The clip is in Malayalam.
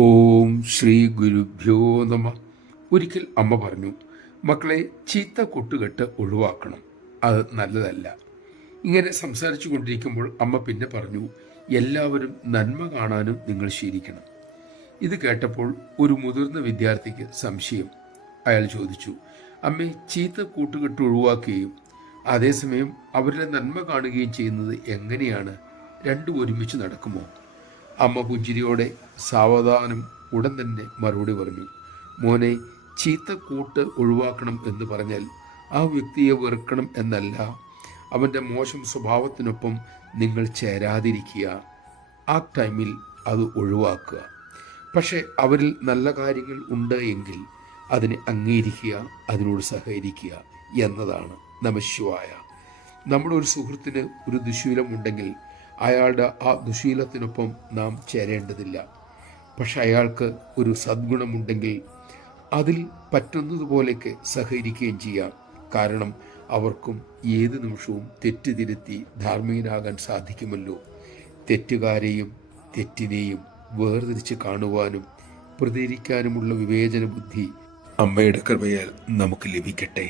ഓം ശ്രീ ഗുരുഭ്യോ നമ. ഒരിക്കൽ അമ്മ പറഞ്ഞു, മക്കളെ, ചീത്ത കൂട്ടുകെട്ട് ഒഴിവാക്കണം, അത് നല്ലതല്ല. ഇങ്ങനെ സംസാരിച്ചു കൊണ്ടിരിക്കുമ്പോൾ അമ്മ പിന്നെ പറഞ്ഞു, എല്ലാവരും നന്മ കാണാനും നിങ്ങൾ ശീലിക്കണം. ഇത് കേട്ടപ്പോൾ ഒരു മുതിർന്ന വിദ്യാർത്ഥിക്ക് സംശയം. അയാൾ ചോദിച്ചു, അമ്മേ, ചീത്ത കൂട്ടുകെട്ട് ഒഴിവാക്കുകയും അതേസമയം അവരിലെ നന്മ കാണുകയും ചെയ്യുന്നത് എങ്ങനെയാണ്? രണ്ടും ഒരുമിച്ച് നടക്കുമോ? അമ്മ പുഞ്ചിരിയോടെ സാവധാനം ഉടൻ തന്നെ മറുപടി പറഞ്ഞു, മോനെ, ചീത്ത കൂട്ട് ഒഴിവാക്കണം എന്ന് പറഞ്ഞാൽ ആ വ്യക്തിയെ വെറുക്കണം എന്നല്ല. അവൻ്റെ മോശം സ്വഭാവത്തിനൊപ്പം നിങ്ങൾ ചേരാതിരിക്കുക. ആ ടൈമിൽ അത് ഒഴിവാക്കുക. പക്ഷെ അവരിൽ നല്ല കാര്യങ്ങൾ ഉണ്ട് എങ്കിൽ അതിനെ അംഗീകരിക്കുക, അതിനോട് സഹകരിക്കുക എന്നതാണ്. നമഃശിവായ. നമ്മുടെ ഒരു സുഹൃത്തിന് ഒരു ദുശീലമുണ്ടെങ്കിൽ അയാളുടെ ആ ദുശീലത്തിനൊപ്പം നാം ചേരേണ്ടതില്ല. പക്ഷെ അയാൾക്ക് ഒരു സദ്ഗുണമുണ്ടെങ്കിൽ അതിൽ പറ്റുന്നതുപോലെയൊക്കെ സഹകരിക്കുകയും ചെയ്യാം. കാരണം അവർക്കും ഏത് നിമിഷവും തെറ്റ് തിരുത്തി ധാർമ്മികനാകാൻ സാധിക്കുമല്ലോ. തെറ്റുകാരെയും തെറ്റിനെയും വേർതിരിച്ച് കാണുവാനും പ്രതികരിക്കാനുമുള്ള വിവേചന ബുദ്ധി അമ്മയുടെ കൃപയാൽ നമുക്ക് ലഭിക്കട്ടെ.